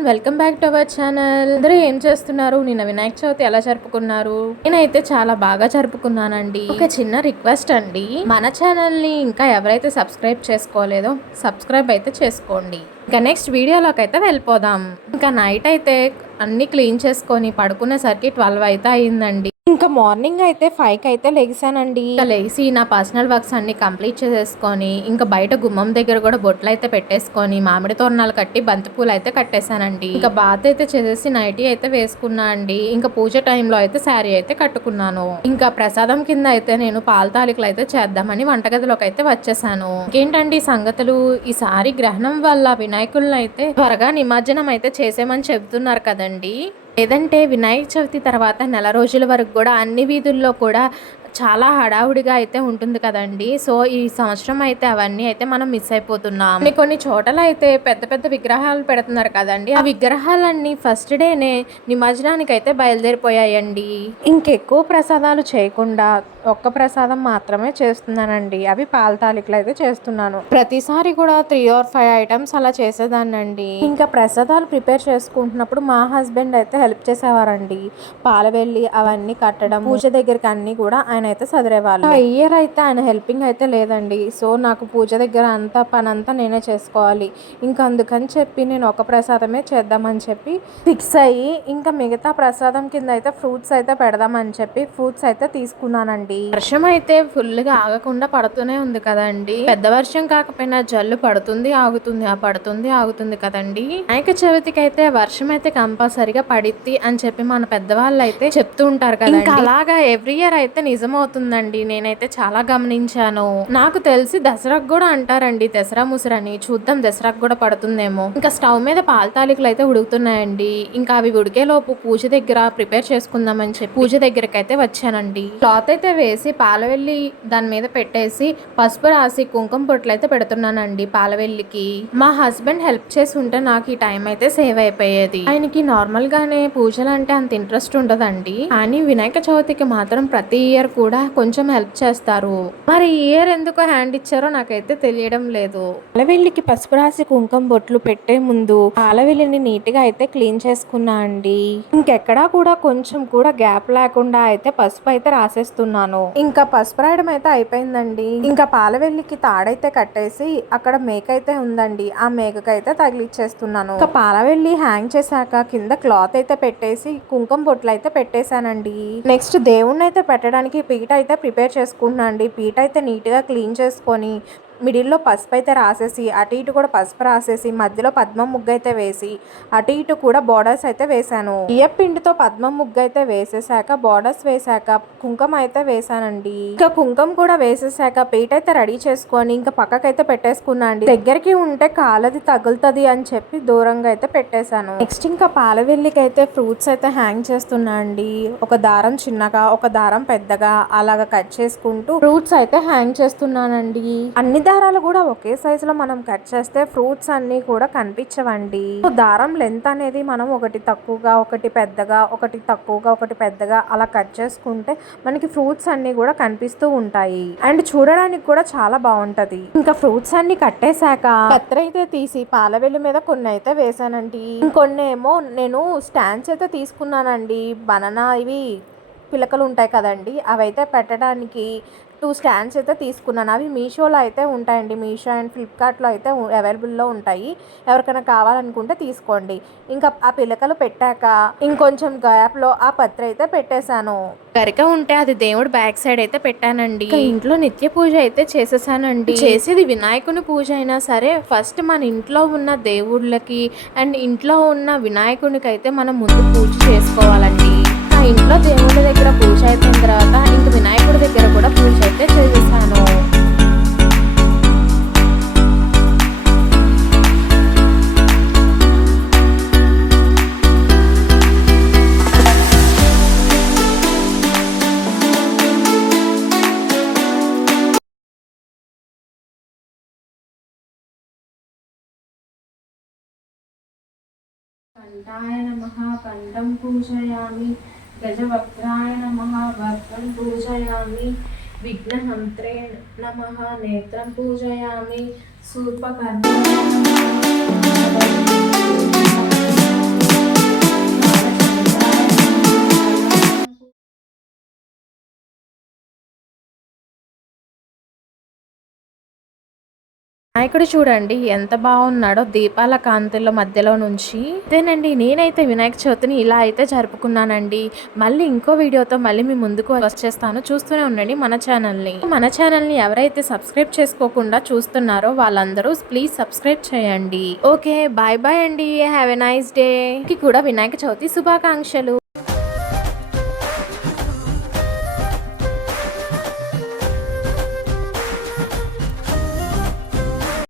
Everyone, welcome back to our channel. అందరూ ఏం చేస్తున్నారు? నిన్న వినాయక చవితి ఎలా జరుపుకున్నారు? నేనైతే చాలా బాగా జరుపుకున్నానండి. ఒక చిన్న రిక్వెస్ట్ అండి, మన ఛానల్ ని ఇంకా ఎవరైతే సబ్స్క్రైబ్ చేసుకోలేదో సబ్స్క్రైబ్ అయితే చేసుకోండి. ఇంకా నెక్స్ట్ వీడియోలోకి అయితే వెళ్ళిపోదాం. ఇంకా నైట్ అయితే అన్ని క్లీన్ చేసుకొని పడుకునేసరికి 12 అయితే అయిందండి. ఇంకా మార్నింగ్ అయితే 5కి అయితే లెగిసానండి. ఇంకా లేచి నా పర్సనల్ వర్క్స్ అన్ని కంప్లీట్ చేసేసుకొని ఇంకా బయట గుమ్మం దగ్గర కూడా బొట్లు అయితే పెట్టేసుకొని మామిడి తోరణాలు కట్టి బంతిపూలు అయితే కట్టేశానండి. ఇంకా బాత్ అయితే చేసేసి నైటీ అయితే వేసుకున్నా అండి. ఇంకా పూజ టైంలో అయితే శారీ అయితే కట్టుకున్నాను. ఇంకా ప్రసాదం కింద అయితే నేను పాల తాలికలు అయితే చేద్దామని వంటగదిలోకి అయితే వచ్చేసాను. ఇంకేంటండి సంగతులు, ఈసారి గ్రహణం వల్ల వినాయకులను అయితే త్వరగా నిమజ్జనం అయితే చేసేమని చెబుతున్నారు కదండి. లేదంటే వినాయక చవితి తర్వాత నెల రోజుల వరకు కూడా అన్ని వీధుల్లో కూడా చాలా హడావుడిగా అయితే ఉంటుంది కదండి. సో ఈ సంవత్సరం అయితే అవన్నీ అయితే మనం మిస్ అయిపోతున్నాం. కొన్ని చోట్ల అయితే పెద్ద పెద్ద విగ్రహాలు పెడుతున్నారు కదండి. ఆ విగ్రహాలన్నీ ఫస్ట్ డేనే నిమజ్జనానికి అయితే బయలుదేరిపోయాయండి. ఇంకెక్కువ ప్రసాదాలు చేయకుండా ఒక్క ప్రసాదం మాత్రమే చేస్తున్నానండి. అవి పాల తాలికలు అయితే చేస్తున్నాను. ప్రతిసారి కూడా 3 or 5 ఐటమ్స్ అలా చేసేదాన్నండి. ఇంకా ప్రసాదాలు ప్రిపేర్ చేసుకుంటున్నప్పుడు మా హస్బెండ్ అయితే హెల్ప్ చేసేవారండి. పాలవెల్లి అవన్నీ కట్టడం, పూజ దగ్గరికి అన్ని కూడా ఆయన అయితే సదిరేవాళ్ళు. ఇయర్ అయితే ఆయన హెల్పింగ్ అయితే లేదండి. సో నాకు పూజ దగ్గర అంతా పని అంతా నేనే చేసుకోవాలి. ఇంకా అందుకని చెప్పి నేను ఒక ప్రసాదమే చేద్దామని చెప్పి ఫిక్స్ అయ్యి ఇంకా మిగతా ప్రసాదం కింద అయితే ఫ్రూట్స్ అయితే పెడదామని చెప్పి ఫ్రూట్స్ అయితే తీసుకున్నానండి. వర్షం అయితే ఫుల్ గా ఆగకుండా పడుతూనే ఉంది కదండి. పెద్ద వర్షం కాకపోయినా జల్లు పడుతుంది ఆగుతుంది, ఆ పడుతుంది ఆగుతుంది కదండి. వినాయక చవితికి అయితే వర్షం అయితే కంపల్సరిగా పడిద్ది అని చెప్పి మన పెద్దవాళ్ళు అయితే చెప్తూ ఉంటారు కదా. ఇంకా అలాగా ఎవ్రీ ఇయర్ అయితే నిజమవుతుందండి. నేనైతే చాలా గమనించాను. నాకు తెలిసి దసరాకు కూడా అంటారండి, దసరా ముసురని. చూద్దాం దసరాకు కూడా పడుతుందేమో. ఇంకా స్టవ్ మీద పాల తాలికలు అయితే ఉడుకుతున్నాయండి. ఇంకా అవి ఉడికేలోపు పూజ దగ్గర ప్రిపేర్ చేసుకుందామని చెప్పి పూజ దగ్గరకి అయితే వచ్చానండి. క్లాత్ అయితే వేసి పాలవెల్లి దాని మీద పెట్టేసి పసుపు రాసి కుంకుమ పొట్లు అయితే పెడుతున్నానండి పాలవెల్లికి. మా హస్బెండ్ హెల్ప్ చేసి ఉంటే నాకు ఈ టైం అయితే సేవ్ అయిపోయేది. ఆయనకి నార్మల్ గానే పూజలు అంటే అంత ఇంట్రెస్ట్ ఉండదండి, కానీ వినాయక చవితికి మాత్రం ప్రతి ఇయర్ కూడా కొంచెం హెల్ప్ చేస్తారు. మరి ఈ ఇయర్ ఎందుకో హ్యాండ్ ఇచ్చారో నాకైతే తెలియడం లేదు. పాలవెల్లికి పసుపు రాసి కుంకుమ బొట్లు పెట్టే ముందు పాలవెల్లిని నీట్ గా అయితే క్లీన్ చేసుకున్నా అండి. ఇంకెక్కడా కూడా కొంచెం కూడా గ్యాప్ లేకుండా అయితే పసుపు అయితే రాసేస్తున్నాను. ఇంకా పసుపు రాయడం అయితే అయిపోయిందండి. ఇంకా పాలవెల్లికి తాడైతే కట్టేసి అక్కడ మేక అయితే ఉందండి, ఆ మేకకైతే తగిలిచ్చేస్తున్నాను. ఇంకా పాలవెల్లి హ్యాంగ్ చేశాక కింద క్లాత్ అయితే పెట్టేసి కుంకుమ బొట్లు అయితే పెట్టేశానండి. నెక్స్ట్ దేవుణ్ణి అయితే పెట్టడానికి పీట అయితే ప్రిపేర్ చేసుకుంటున్నా అండి. పీట అయితే నీట్ గా క్లీన్ చేసుకొని మిడిల్లో పసుపు అయితే రాసేసి అటు ఇటు కూడా పసుపు రాసేసి మధ్యలో పద్మం ముగ్గు అయితే వేసి అటు ఇటు కూడా బోర్డర్స్ అయితే వేసాను. బియ్యం పిండితో పద్మం ముగ్గు అయితే వేసేసాక బోర్డర్స్ వేసాక కుంకుమ అయితే వేసానండి. ఇంకా కుంకుమ కూడా వేసేసాక పీట అయితే రెడీ చేసుకొని ఇంకా పక్కకైతే పెట్టేసుకున్నా అండి. దగ్గరికి ఉంటే కాలది తగులుతుంది అని చెప్పి దూరంగా అయితే పెట్టేశాను. నెక్స్ట్ ఇంకా పాలవెల్లికి అయితే ఫ్రూట్స్ అయితే హ్యాంగ్ చేస్తున్నా అండి. ఒక దారం చిన్నగా ఒక దారం పెద్దగా అలాగా కట్ చేసుకుంటూ ఫ్రూట్స్ అయితే హ్యాంగ్ చేస్తున్నానండి. అన్ని దారాలు కూడా ఒకే సైజు లో మనం కట్ చేస్తే ఫ్రూట్స్ అన్ని కూడా కనిపించవండి. దారం లెంత్ అనేది మనం ఒకటి తక్కువగా ఒకటి పెద్దగా ఒకటి తక్కువగా ఒకటి పెద్దగా అలా కట్ చేసుకుంటే మనకి ఫ్రూట్స్ అన్ని కూడా కనిపిస్తూ ఉంటాయి అండ్ చూడడానికి కూడా చాలా బాగుంటది. ఇంకా ఫ్రూట్స్ అన్ని కట్టేశాక కత్తెర అయితే తీసి పాలవెల్లి మీద కొన్ని అయితే వేసానండి. ఇంకొన్ని ఏమో నేను స్టాండ్స్ అయితే తీసుకున్నానండి. బనానా ఇవి పిలకలు ఉంటాయి కదండి, అవైతే పెట్టడానికి 2 స్టాండ్స్ అయితే తీసుకున్నాను. అవి మీషోలో అయితే ఉంటాయండి. మీషో అండ్ ఫ్లిప్కార్ట్లో అయితే అవైలబుల్లో ఉంటాయి. ఎవరికైనా కావాలనుకుంటే తీసుకోండి. ఇంకా ఆ పిలకలు పెట్టాక ఇంకొంచెం గ్యాప్లో ఆ పత్రి అయితే పెట్టేశాను. గరిక ఉంటే అది దేవుడు బ్యాక్ సైడ్ అయితే పెట్టానండి. ఇంట్లో నిత్య పూజ అయితే చేసేసానండి. చేసేది వినాయకుని పూజ అయినా సరే ఫస్ట్ మన ఇంట్లో ఉన్న దేవుళ్ళకి అండ్ ఇంట్లో ఉన్న వినాయకునికి అయితే మనం ముందు పూజ చేసుకోవాలండి. ఇంట్లో దేవుళ్ళ దగ్గర పూజ అయిపోయిన తర్వాత ఇంక వినాయకుడి దగ్గర కూడా పూజ అయితే చేసేసాను. కంఠాయ నమః కంఠం పూజయామి, గజవక్త్రాయ నమః వక్త్రం పూజయామి, విఘ్నహంత్రే నమః నేత్రం పూజయామి, శూర్పకర్ణాయ నమః వినాయకుడు చూడండి ఎంత బాగున్నాడో దీపాల కాంతుల మధ్యలో నుంచి. అదేనండి, నేనైతే వినాయక చవితిని ఇలా అయితే జరుపుకున్నానండి. మళ్ళీ ఇంకో వీడియోతో మళ్ళీ మీ ముందుకు వచ్చేస్తాను. చూస్తూనే ఉండండి మన ఛానల్ని ఎవరైతే సబ్స్క్రైబ్ చేసుకోకుండా చూస్తున్నారో వాళ్ళందరూ ప్లీజ్ సబ్స్క్రైబ్ చేయండి. ఓకే, బాయ్ బాయ్ అండి. Have a nice day. కూడా వినాయక చవితి శుభాకాంక్షలు.